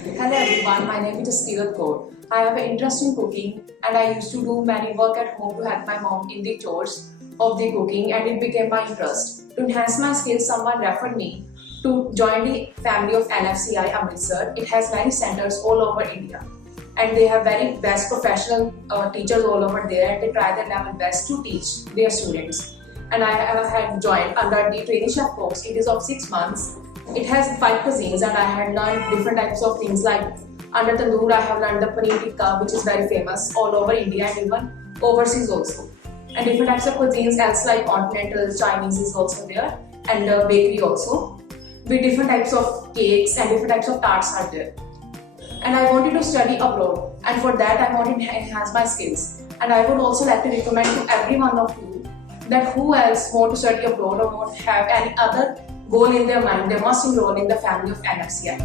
Hello everyone, my name is Jaskirat. I have an interest in cooking and I used to do many work at home to help my mom in the chores of the cooking, and it became my interest. To enhance my skills, someone referred me to join the family of NFCI Amritsar. It has many centers all over India and they have very best professional teachers all over there, and they try their level best to teach their students. And I had joined under the trainee chef course. It is of 6 months. It has 5 cuisines and I had learned different types of things like under tandoor I have learned the paneer tikka, which is very famous all over India and even overseas also. And different types of cuisines else like continental, Chinese is also there, and bakery also. With different types of cakes and different types of tarts are there. And I wanted to study abroad, and for that I wanted to enhance my skills. And I would also like to recommend to every one of you that who else want to study abroad or want to have any other goal in their mind, they must enroll in the family of NFCI.